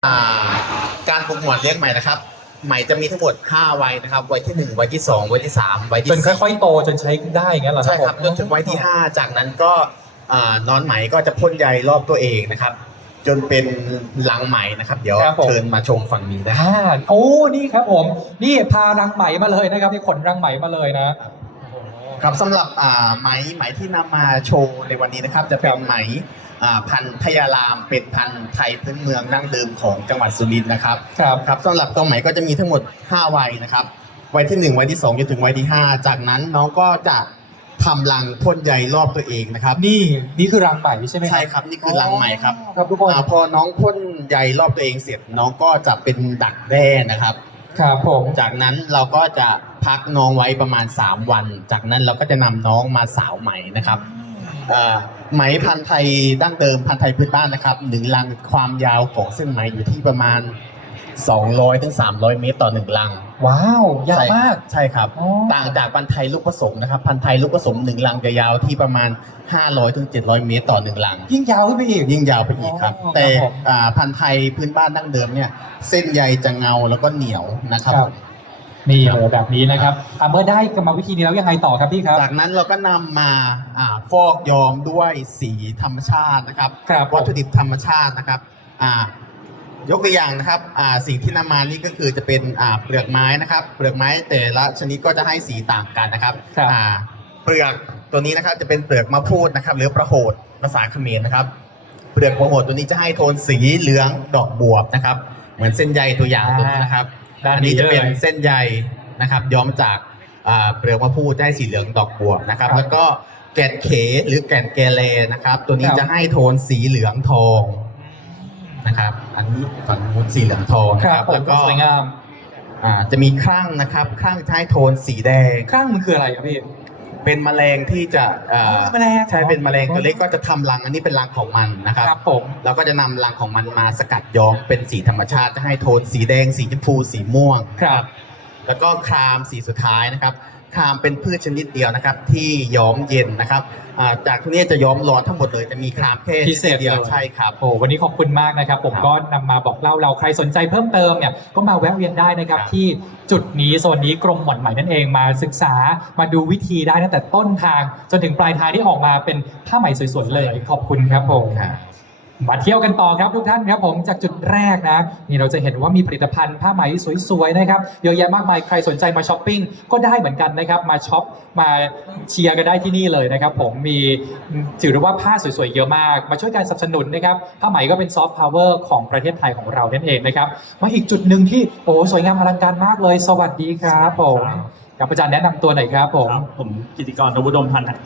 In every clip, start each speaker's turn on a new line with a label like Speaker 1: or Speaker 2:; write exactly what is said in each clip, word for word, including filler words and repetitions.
Speaker 1: การปลูกหมอนเลี้ยงไหมนะครับไหมจะมีทั้งหมดห้าวัยนะครับวัยที่หนึ่งวัยที่สองวัยที่สามวัยที่
Speaker 2: จนค่อยๆโตจนใช้ได้อย่างเงี้ยเหรอ
Speaker 1: ใช่ครับจนถึงวัยที่ห้าจากนั้นก็นอนไหมก็จะพ่นใยรอบตัวเองนะครับจนเป็นรังไหมนะครับเดี๋ยวเชิญมาชมฝั่งนี้นะ
Speaker 2: โอ้นี่ครับผมนี่พารังไหมมาเลยนะครับนี่ขนรังไหมมาเลยนะครับ
Speaker 1: สำหรับไหมไหมที่นำมาโชว์ในวันนี้นะครับจะเป็นไหมพันธุ์พยารามเป็นพันธุ์ไทยพื้นเมืองดั้งเดิมของจังหวัดสุรินทร์นะครับ
Speaker 2: ครับ
Speaker 1: ครับสำหรับตัวไหมก็จะมีทั้งหมดห้าวัยนะครับวัยที่หนึ่งวัยที่สองจนถึงวัยที่ห้าจากนั้นน้องก็จะทำรังพ่นใยรอบตัวเองนะครับ
Speaker 2: นี่นี่คือรังไหมใช่ไหม
Speaker 1: ใช่ครับนี่คือรังไหมครับ
Speaker 2: ครับทุกคน
Speaker 1: พอน้องพ่นใยรอบตัวเองเสร็จน้องก็จะเป็นดักแด้นะครับ
Speaker 2: ครับผม
Speaker 1: จากนั้นเราก็จะพักน้องไว้ประมาณสามวันจากนั้นเราก็จะนำน้องมาสาวไหมนะครับไหมพันธุ์ไทยดั้งเดิมพันธุ์ไทยพื้นบ้านนะครับหนึ่งรังความยาวของเส้นไหมอยู่ที่ประมาณสองร้อยถึงสามร้อยเมตรต่อหนึ่งรัง
Speaker 2: ว้าวยาวมาก
Speaker 1: ใช่ครับต่างจากพันธุ์ไทยลูกผสมนะครับพันธุ์ไทยลูกผสมหนึ่งรังจะยาวที่ประมาณห้าร้อยถึงเจ็ดร้อยเมตรต่อหนึ่งรัง
Speaker 2: ยิ่งยาวขึ้นไปอีก
Speaker 1: ยิ่งยาวไปอีกครับแต่พันธุ์ไทยพื้นบ้านดั้งเดิมเนี่ยเส้นใยจะเงาแล้วก็เหนียวนะครับ
Speaker 2: นี่เลยแบบนี้นะครับเมื่อได้กรรมวิธีนี้แล้วยังไงต่อครับพี่ครับ
Speaker 1: จากนั้นเราก็นำมาฟอกย้อมด้วยสีธรรมชาตินะครับวัตถุดิบธรรมชาตินะครับยกตัวอย่างนะครับสิ่งที่นำมานี่ก็คือจะเป็นเปลือกไม้นะครับเปลือกไม้แต่ละชนิดก็จะให้สีต่างกันนะครับเปลือกตัวนี้นะครับจะเป็นเปลือกมะพร้าวนะครับหรือประโหดภาษาเขมรนะครับเปลือกประโหดตัวนี้จะให้โทนสีเหลืองดอกบวบนะครับเหมือนเส้นใยตัวอย่างตัวนี้นะครับอันนี้จะเป็นเส้นใยนะครับย้อมจากเปลือกมะพร้าวได้สีเหลืองดอกบวบนะครับแล้วก็แก่นเขหรือแก่นแกเลนะครับตัวนี้จะให้โทนสีเหลืองทองนะครับอันนี้ฝั่งนู้นสีเหลืองทองนะครับแล้วก็
Speaker 2: สวยงาม
Speaker 1: จะมีครั่งนะครับครั่งจะให้โทนสีแดง
Speaker 2: ครั่งมันคืออะไรครับพี่
Speaker 1: เป็นแมลงที่จะใช่เป็นแมลงตัวเล็กก็จะทำรังอันนี้เป็นรังของมันนะครับ
Speaker 2: ครับผม
Speaker 1: เราก็จะนำรังของมันมาสกัดย้อมเป็นสีธรรมชาติจะให้โทนสีแดงสีชมพูสีม่วง
Speaker 2: ครับ
Speaker 1: แล้วก็ครามสีสุดท้ายนะครับครามเป็นพืชชนิดเดียวนะครับที่ย้อมเย็นนะครับจากที่นี้จะย้อมร้อนทั้งหมดเลยจะมีครามแค่
Speaker 2: พิเศษ
Speaker 1: เดียวใช่ครับ
Speaker 2: โอ้วันนี้ขอบคุณมากนะครับผมก็นำมาบอกเล่าเราใครสนใจเพิ่มเติมเนี่ยก็มาแวะเวียนได้นะครับที่จุดนี้โซนนี้กรมหม่อนไหมนั่นเองมาศึกษามาดูวิธีได้ตั้งแต่ต้นทางจนถึงปลายทางที่ออกมาเป็นผ้าไหมสวยๆเลยขอบคุณครับผมมาเที่ยวกันต่อครับทุกท่านครับผมจากจุดแรกนะนี่เราจะเห็นว่ามีผลิตภัณฑ์ผ้าไหมสวยๆนะครับเยอะแยะมากมายใครสนใจมาช้อปปิ้งก็ได้เหมือนกันนะครับมาช็อปมาเชียร์กันได้ที่นี่เลยนะครับผมมีถือว่าผ้าสวยๆเยอะมากมาช่วยการสนับสนุนนะครับผ้าไหมก็เป็นซอฟต์พาวเวอร์ของประเทศไทยของเรานั่นเองนะครับมาอีกจุดหนึ่งที่โอ้สวยงามอลังการมากเลยสวัสดีครับผมกับอาจารย์แนะนำตัวหน่อยครับผม
Speaker 3: ผมกิติกร นวุดมพันธ์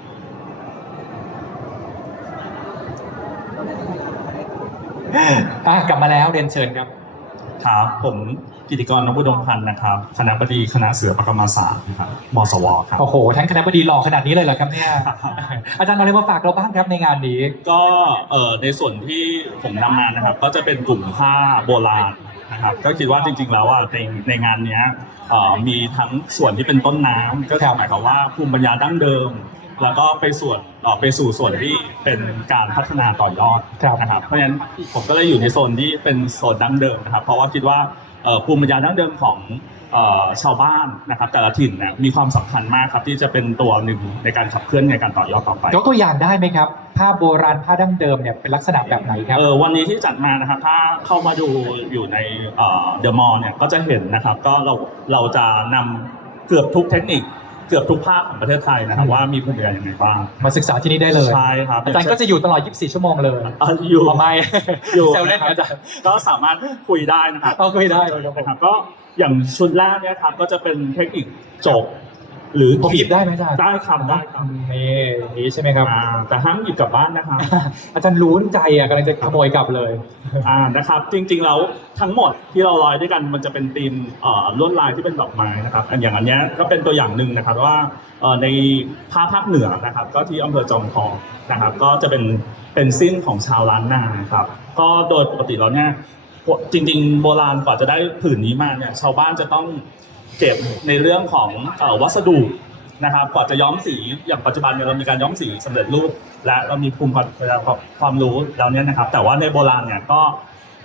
Speaker 2: กลับมาแล้วเรียนเชิญครับ
Speaker 3: ครับผมกิติกร นวุดมพันธ์นะครับคณบดีคณะเสือประกรรมศาสตร์นะครับมสวครับ
Speaker 2: โอ้โหทั้งคณบดีหล่อขนาดนี้เลยเหรอครับเนี่ยอาจารย์เราเลยมาฝากเราบ้างครับในงานนี้
Speaker 3: ก็เอ่อในส่วนที่ผมนำมานะครับก็จะเป็นกลุ่มผ้าโบราณนะครับก็คิดว่าจริงๆแล้วว่าในในงานนี้มีทั้งส่วนที่เป็นต้นน้ำก็หมายความว่าภูมิปัญญาดั้งเดิมแล้วก็ไปส่วนไปสู่ส่วนที่เป็นการพัฒนาต่อยอดนะครับเพราะฉะนั้นผมก็เลยอยู่ในโซนที่เป็นโซนดั้งเดิมนะครับเพราะว่าคิดว่าภูมิปัญญาดั้งเดิมของชาวบ้านนะครับแต่ละถิ่นเนี่ยมีความสำคัญมากครับที่จะเป็นตัวหนึ่งในการขับเคลื่อนในการต่อยอดต่อไป
Speaker 2: ยกตัวอย่างได้ไหมครับผ้าโบราณผ้าดั้งเดิมเนี่ยเป็นลักษณะแบบไหนครับ
Speaker 3: เออวันนี้ที่จัดมานะครับถ้าเข้ามาดูอยู่ในเดอะมอลล์เนี่ยก็จะเห็นนะครับก็เราเราจะนำเกือบทุกเทคนิคเกือบทุกภาคของประเทศไทยนะครับว่ามีผลงานยังไงบ้าง
Speaker 2: มาศึกษาที่นี่ได้เลย
Speaker 3: ใช่ครับ
Speaker 2: อาจารย์ก็จะอยู่ตลอดยี่สิบสี่ชั่วโมงเลย
Speaker 3: อยู่
Speaker 2: ไม่
Speaker 3: อยู่
Speaker 2: เซลเล่นอาจารย์
Speaker 3: ก็สามารถคุยได้นะครับ
Speaker 2: ก็คุยได้
Speaker 3: นะครับก็อย่างชุดแรกเนี่ยครับก็จะเป็นเทคนิคจบหรือ
Speaker 2: หยิบได้ไหมอาจารย์
Speaker 3: ได้ครับได้ครับ
Speaker 2: นี่นี้ใช่ไหมครับ
Speaker 3: แต่ห้ามหยิบกลับบ้านนะครับ
Speaker 2: อาจารย์รู้ใจอ่ะกำลังจะขโมยกลับเลย
Speaker 3: อ่านะครับจริงๆแล้วทั้งหมดที่เราลอยด้วยกันมันจะเป็นธีมลวดลายที่เป็นดอกไม้นะครับอันอย่างอันนี้ก็เป็นตัวอย่างหนึ่งนะครับว่าในภาคภาคเหนือนะครับก็ที่อำเภอจอมทองนะครับก็จะเป็นเป็นสิ้นของชาวล้านนาครับก็โดยปกติแล้วเนี่ยจริงๆโบราณกว่าจะได้ผืนนี้มาเนี่ยชาวบ้านจะต้องเก็บในเรื่องของวัสดุนะครับกว่าจะย้อมสีอย่างปัจจุบันเนี่ยเรามีการย้อมสีสำเร็จรูปและเรามีภูมิความรู้แล้วเนี่ยนะครับแต่ว่าในโบราณเนี่ยก็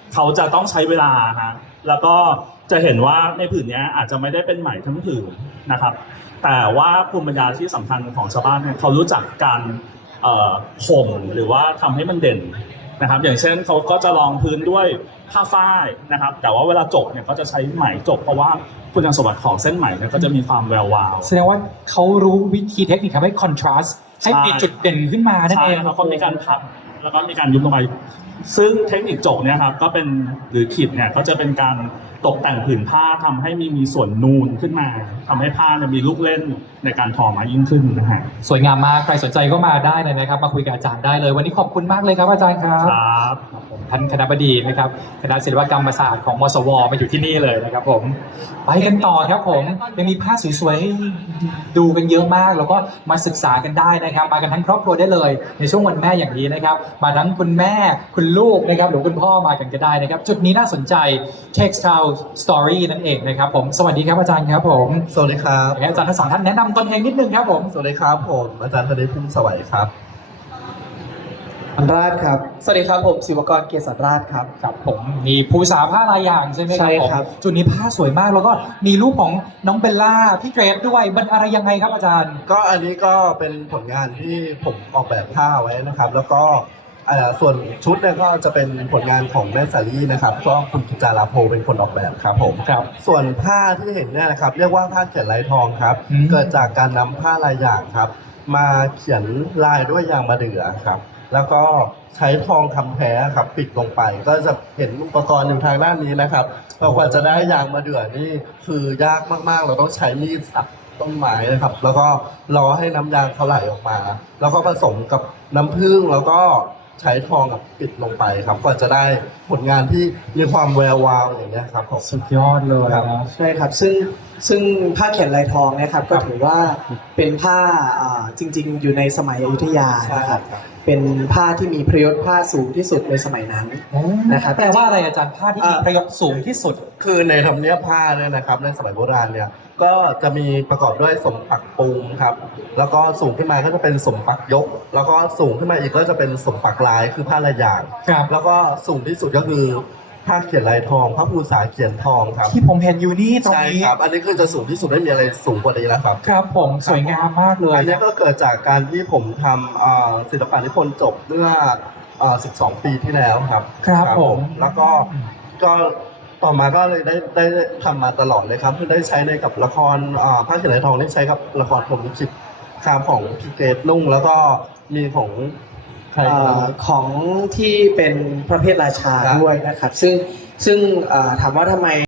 Speaker 3: เขาจะต้องใช้เวลาฮะแล้วก็จะเห็นว่าในผืนนี้อาจจะไม่ได้เป็นไหมทั้งผืนนะครับ แต่ว่าภูมิปัญญาที่สำคัญของชาวบ้านเนี่ยเขารู้จักการเอ่อห่มหรือว่าทำให้มันเด่นนะครับ อย่างเช่นเขาก็จะรองพื้นด้วยผ้าฝ้ายนะครับ แต่ว่าเวลาจบเนี่ยก็จะใช้ไหมจบเพราะว่าคุณสมบัติของเส้นไหมเนี่ยก็จะมีความแวววาว
Speaker 2: แสดงว่าเขารู้วิธีเทคนิคทำให้คอนทราสต์ให้มีจุดเด่นขึ้นมานั่น
Speaker 3: ใช่
Speaker 2: เอง
Speaker 3: แล้วก็มีการพับแล้วก็มีการยุบลงไปซึ่งเทคนิคโจกเนี่ยครับก็เป็นหรือขีดเนี่ยก็จะเป็นการตกแต่งผืนผ้าทำให้มีมีส่วนนูนขึ้นมาทำให้ผ้าเนี่ยมีลูกเล่นในการทอมากยิ่งขึ้นนะฮะ
Speaker 2: สวยงามมากใครสนใจก็มาได้เลยนะครับมาคุยกับอาจารย์ได้เลยวันนี้ขอบคุณมากเลยครับอาจารย์ครับ
Speaker 3: ครับ
Speaker 2: ผมท่านคณบดีนะครับคณะศิลปกรรมศาสตร์ของมสวมาอยู่ที่นี่เลยนะครับผมไปกันต่อครับผมยังมีผ้าสวยๆให้ดูกันเยอะมากแล้วก็มาศึกษากันได้นะครับมากันทั้งครอบครัวได้เลยในช่วงวันแม่อย่างนี้นะครับมาทั้งคุณแม่คุณลูกนะครับหรือคุณพ่อมากันก็ได้นะครับจุดนี้น่าสนใจ Textile Story นั่นเองนะครับผมสวัสดีครับอาจารย์ครับผม
Speaker 4: สวัสดีครับ
Speaker 2: อยากให้อาจารย์ทั้งสองท่านแนะนำตนเองนิดนึงครับผม
Speaker 4: สวัสดีครับผมอาจารย์ธเนศพุ่มสวัยครับ
Speaker 5: อันราชครับ สวัสดีครับผมศิวกรเกษรราชครับ
Speaker 2: ครับผมมีภูษาผ้าลายอย่างใช่ไหมครับ
Speaker 5: ใช่
Speaker 2: ผม
Speaker 5: ครับ
Speaker 2: จุดนี้ผ้าสวยมากแล้วก็มีรูปของน้องเบลล่าพี่เกรซด้วยมันอะไรยังไงครับอาจารย์
Speaker 4: ก็อันนี้ก็เป็นผลงานที่ผมออกแบบผ้าไว้นะครับ แล้วก็อ่าส่วนชุดเนี่ยก็จะเป็นผลงานของแม่สาลีนะครับก็คุณกิจาราโพเป็นคนออกแบบครับผม
Speaker 2: ครับ
Speaker 4: ส่วนผ้าที่เห็นเนี่ยนะครับเรียกว่าผ้าเขียนลายทองครับ
Speaker 2: อืม
Speaker 4: เกิดจากการนำผ้าลายอย่างครับ มาเขียนลายด้วยยางมะเดื่อครับ แล้วก็ใช้ทองคำแท้ครับปิดลงไป ก็จะเห็นอุปกรณ์อยู่ทางด้านนี้นะครับเรากว่าจะได้ยางมะเดื่อนี่คือยากมากๆ เราต้องใช้มีดสับต้นไม้นะครับ แล้วก็รอให้น้ำยางเขาไหลออกมา แล้วก็ผสมกับน้ำผึ้งแล้วก็ใช้ทองกับปิดลงไปครับกว่าจะได้ผลงานที่มีความแวววาวอย่างเงี้ยครับผม
Speaker 2: สุดยอดเลย
Speaker 4: ครับ
Speaker 2: นะ
Speaker 5: ใช่ครับ ซึ่งซึ่งผ้าเขียนลายทองเนะครับก็ถือว่าเป็นผ้าอ่าจริง ๆ อยู่ในสมัยอยุธยานะครับ เป็นผ้าที่มีประโยชน์ผ้าสูงที่สุดในสมัยนั้น นะครับ
Speaker 2: แปลว่าอะไรอาจารย์ผ้าที่มีประโยชน์สูงที่สุด
Speaker 4: คือในธรรมเนียบผ้าเนี่ยนะครับในสมัยโบราณเนี่ยก็จะมีประกอบด้วยสมปักปูมครับแล้วก็สูงขึ้นมาก็จะเป็นสมปักยก แล้วก็สูงขึ้นมาอีกก็จะเป็นสมปักลายคือผ้าลายอย่าง
Speaker 2: ครับ
Speaker 4: แล้วก็สูงที่สุดก็คือผ้าเขียนลายทองผ้าภูษาเขียนทองครับ
Speaker 2: ที่ผมเห็นอยู่นี่ตรง
Speaker 4: ใช่
Speaker 2: นี้
Speaker 4: ครับ อันนี้คือจะสูงที่สุดไม่มีอะไรสูงกว่านี้แล้วครับ
Speaker 2: ครับผมสวยงามมากเลย
Speaker 4: อันนี้ก็เกิดจากการที่ผมทำอ่าศิลปะนิพนธ์จบเมื่ออ่าสิบสอง ปีที่แล้วครับ
Speaker 2: ครับผม
Speaker 4: แล้วก็ก็ต่อมาก็เลยได้ได้ทำมาตลอดเลยครับคือได้ใช้ในกับละครอ่าผ้าเขียนลายทองได้ใช้กับละครผมลิขิตครับของพี่เกรซนุ่งแล้วก็มีของใคร
Speaker 5: เอ่อของที่เป็นประเภทราชา
Speaker 4: ครับ
Speaker 5: ด้วยนะครับ ซึ่งซึ่งเอ่อถามว่าทำไม